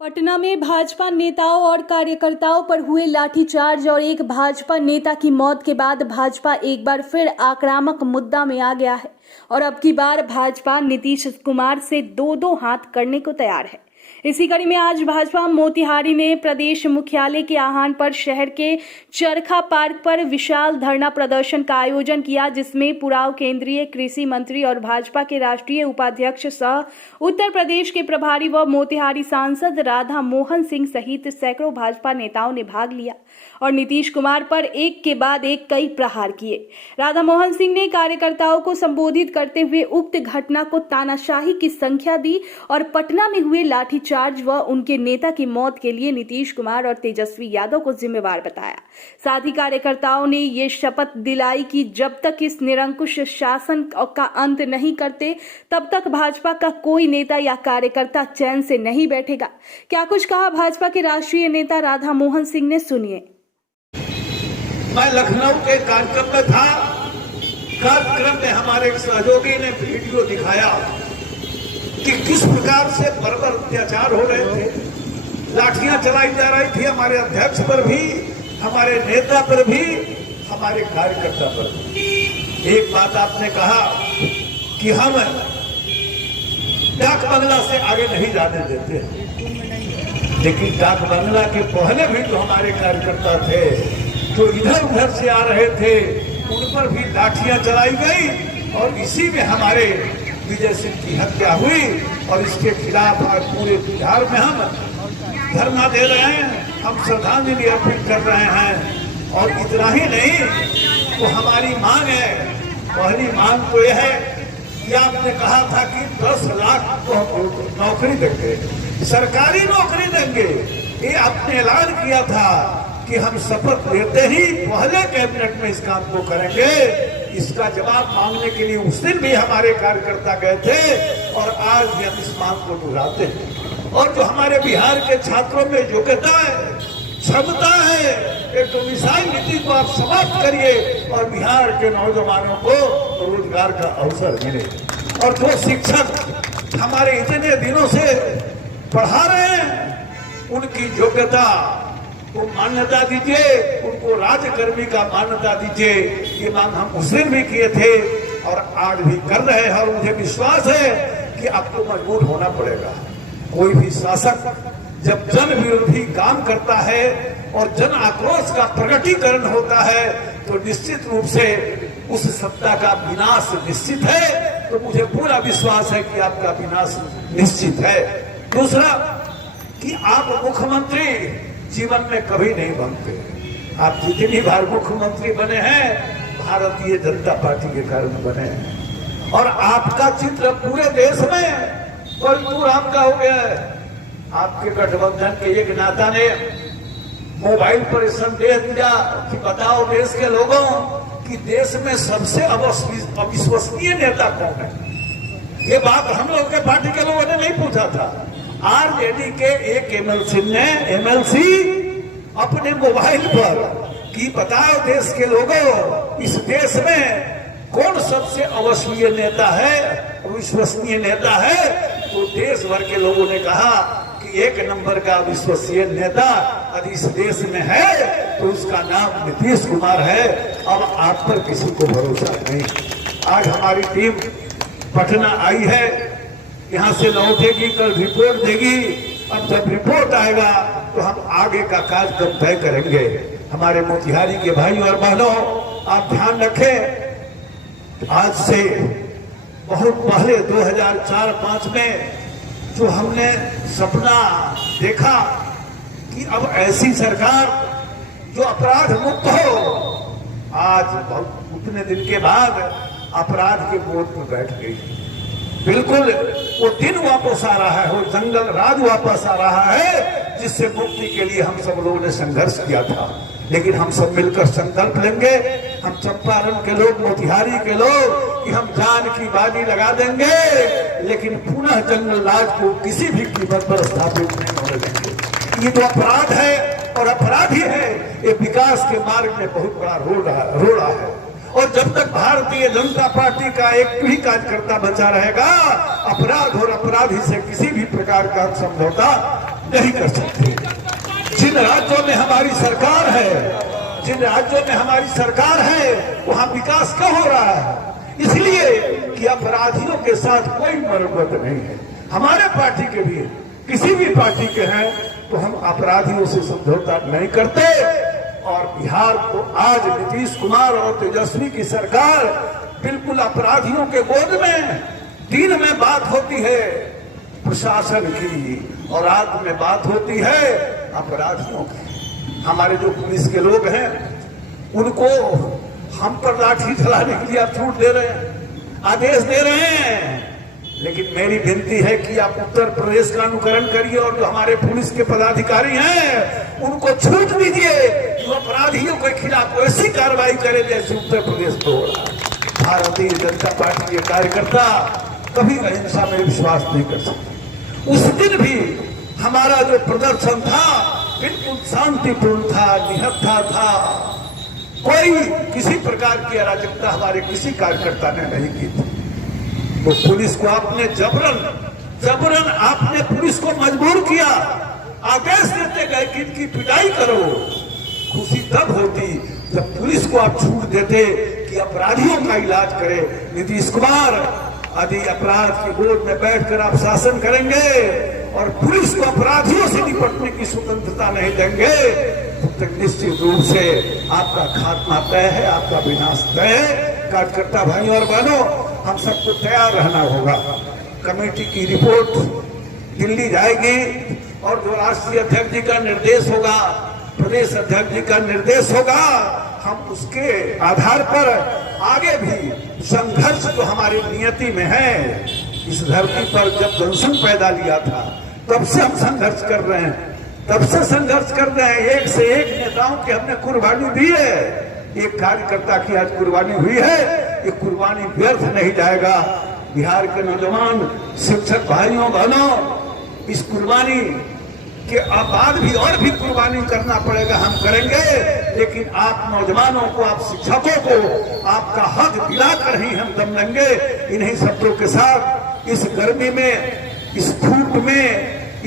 पटना में भाजपा नेताओं और कार्यकर्ताओं पर हुए लाठीचार्ज और एक भाजपा नेता की मौत के बाद भाजपा एक बार फिर आक्रामक मुद्दा में आ गया है और अब की बार भाजपा नीतीश कुमार से दो हाथ करने को तैयार है। इसी कड़ी में आज भाजपा मोतिहारी ने प्रदेश मुख्यालय के आह्वान पर शहर के चरखा पार्क पर विशाल धरना प्रदर्शन का आयोजन किया, जिसमें पूर्व केंद्रीय कृषि मंत्री और भाजपा के राष्ट्रीय उपाध्यक्ष सह उत्तर प्रदेश के प्रभारी व मोतिहारी सांसद राधा मोहन सिंह सहित सैकड़ों भाजपा नेताओं ने भाग लिया और नीतीश कुमार पर एक के बाद एक कई प्रहार किए। राधा मोहन सिंह ने कार्यकर्ताओं को संबोधित करते हुए उक्त घटना को तानाशाही की संख्या दी और पटना में हुए लाठीचार्ज व उनके नेता की मौत के लिए नीतीश कुमार और तेजस्वी यादव को जिम्मेवार बताया। साथ ही कार्यकर्ताओं ने ये शपथ दिलाई कि जब तक इस निरंकुश शासन का अंत नहीं करते तब तक भाजपा का कोई नेता या कार्यकर्ता चैन से नहीं बैठेगा। क्या कुछ कहा भाजपा के राष्ट्रीय नेता राधा मोहन सिंह ने, सुनिए। मैं लखनऊ के कार्यक्रम में था। कार्यक्रम में हमारे एक सहयोगी ने वीडियो दिखाया कि किस प्रकार से बर्बर अत्याचार हो रहे थे, लाठियां चलाई जा रही थी हमारे अध्यक्ष पर भी, हमारे नेता पर भी, हमारे कार्यकर्ता पर भी। एक बात आपने कहा कि हम डाक बंगला से आगे नहीं जाने देते, लेकिन डाक बंगला के पहले भी तो हमारे कार्यकर्ता थे जो इधर उधर से आ रहे थे, उन पर भी लाठियां चलाई गई और इसी में हमारे विजय सिंह की हत्या हुई और इसके खिलाफ आज पूरे बिहार में हम धरना दे रहे हैं, हम श्रद्धांजलि अर्पित कर रहे हैं। और इतना ही नहीं, तो हमारी मांग है, पहली मांग तो यह है कि आपने कहा था कि 10 लाख को हम नौकरी देंगे, सरकारी नौकरी देंगे। ये आपने ऐलान किया था कि हम शपथ लेते ही पहले कैबिनेट में इस काम को करेंगे। इसका जवाब मांगने के लिए उस दिन भी हमारे कार्यकर्ता गए थे और आज भी हम इस मांग को दोहराते हैं। और जो हमारे बिहार के छात्रों में योग्यता है, क्षमता है, एक तो मिसाइल नीति को आप समाप्त करिए और बिहार के नौजवानों को रोजगार का अवसर मिले। और जो शिक्षक हमारे इतने दिनों से पढ़ा रहे हैं, उनकी योग्यता को मान्यता दीजिए, उनको राज्यकर्मी का मान्यता दीजिए। ये मांग हम उस दिन भी किए थे और आज भी कर रहे हैं और मुझे विश्वास है कि आपको मजबूर होना पड़ेगा। कोई भी शासक जब जन विरोधी काम करता है और जन आक्रोश का प्रकटीकरण होता है तो निश्चित रूप से उस सत्ता का विनाश निश्चित है। तो मुझे पूरा विश्वास है कि आपका विनाश निश्चित है। दूसरा कि आप मुख्यमंत्री जीवन में कभी नहीं बनते। आप जितनी बार मुख्यमंत्री बने हैं भारतीय जनता पार्टी के कारण बने हैं और आपका चित्र पूरे देश में परशुराम का हो गया है। आपके गठबंधन के एक नेता ने मोबाइल पर संदेश दिया कि बताओ देश के लोगों कि देश में सबसे अविश्वसनीय नेता कौन है। ये बात हम लोग के पार्टी के लोगों ने नहीं पूछा था। आरजेडी के एक एमएलसी अपने मोबाइल पर कि बताओ देश के लोगों इस देश में कौन सबसे अविश्वसनीय नेता है, अविश्वसनीय नेता है। तो देश भर के लोगों ने कहा कि एक नंबर का विश्वसनीय नेता यदि इस देश में है तो उसका नाम नीतीश कुमार है। अब आप पर किसी को भरोसा नहीं। आज हमारी टीम पटना आई है, यहाँ से लौटेगी, कल रिपोर्ट देगी। अब जब रिपोर्ट आएगा तो हम आगे का कार्यक्रम तय करेंगे। हमारे मोतिहारी के भाई और बहनों, आप ध्यान रखें, आज से बहुत पहले 2004-05 में जो हमने सपना देखा कि अब ऐसी सरकार जो अपराध मुक्त हो, आज उतने दिन के बाद अपराध के बोझ में बैठ गई। बिल्कुल वो दिन वापस आ रहा है, वो जंगल राज वापस आ रहा है जिससे मुक्ति के लिए हम सब लोगों ने संघर्ष किया था। लेकिन हम सब मिलकर संकल्प लेंगे, हम चंपारण के लोग, मोतिहारी के लोग, कि हम जान की बाजी लगा देंगे, लेकिन पुनः जंगल राज को किसी भी कीमत पर स्थापित नहीं होने देंगे। ये जो अपराध है और अपराधी है, ये विकास के मार्ग में बहुत बड़ा रोड़ा है। और जब तक भारतीय जनता पार्टी का एक भी कार्यकर्ता बचा रहेगा, अपराध और अपराधी से किसी भी प्रकार का समझौता नहीं कर सकते। जिन राज्यों में हमारी सरकार है, जिन राज्यों में हमारी सरकार है, वहां विकास क्यों हो रहा है? इसलिए कि अपराधियों के साथ कोई मरम्मत नहीं है। हमारे पार्टी के भी, किसी भी पार्टी के हैं, तो हम अपराधियों से समझौता नहीं करते। और बिहार को आज नीतीश कुमार और तेजस्वी की सरकार बिल्कुल अपराधियों के गोद में, दिन में बात होती है प्रशासन की और रात में बात होती है अपराधियों की। हमारे जो पुलिस के लोग हैं उनको हम पर लाठी चलाने के लिए आप छूट दे रहे हैं, आदेश दे रहे हैं। लेकिन मेरी विनती है कि आप उत्तर प्रदेश का अनुकरण करिए और जो हमारे पुलिस के पदाधिकारी हैं उनको छूट दीजिए कि वो अपराधियों के खिलाफ ऐसी कार्रवाई करे जैसे उत्तर प्रदेश को हो रहा है। भारतीय जनता पार्टी के कार्यकर्ता कभी अहिंसा में विश्वास नहीं कर सकते। उस दिन भी हमारा जो प्रदर्शन था बिल्कुल शांतिपूर्ण था, निहत्था था। कोई किसी प्रकार की अराजकता हमारे किसी कार्यकर्ता ने नहीं की थी। तो पुलिस को आपने जबरन आपने पुलिस को मजबूर किया, आदेश देते गए कि इनकी पिटाई करो। खुशी तब होती जब पुलिस को आप छूट देते कि अपराधियों का इलाज करे। नीतीश कुमार यदि अपराध की गोद में बैठकर आप शासन करेंगे और पुलिस को अपराधियों से निपटने की स्वतंत्रता नहीं देंगे तो निश्चित रूप से आपका खात्मा तय है, आपका विनाश तय है। कार्यकर्ता भाई और बहनों, हम सबको तैयार रहना होगा। कमेटी की रिपोर्ट दिल्ली जाएगी और जो राष्ट्रीय अध्यक्ष जी का निर्देश होगा, प्रदेश अध्यक्ष जी का निर्देश होगा, हम उसके आधार पर आगे भी संघर्ष जो हमारी नियति में है, इस धरती पर जब जनसंघ पैदा लिया था तब से हम संघर्ष कर रहे हैं, तब से संघर्ष कर रहे हैं। एक से एक नेताओं की हमने कुर्बानी दी है। एक कार्यकर्ता की आज कुर्बानी हुई है, ये कुर्बानी व्यर्थ नहीं जाएगा। बिहार के नौजवान शिक्षक भाइयों बहनों, इस कुर्बानी के बाद भी और भी कुर्बानी करना पड़ेगा, हम करेंगे। लेकिन आप नौजवानों को, आप शिक्षकों को आपका हक दिलाकर ही हम दम लेंगे। इन्हीं शब्दों के साथ इस गर्मी में, इस धूप में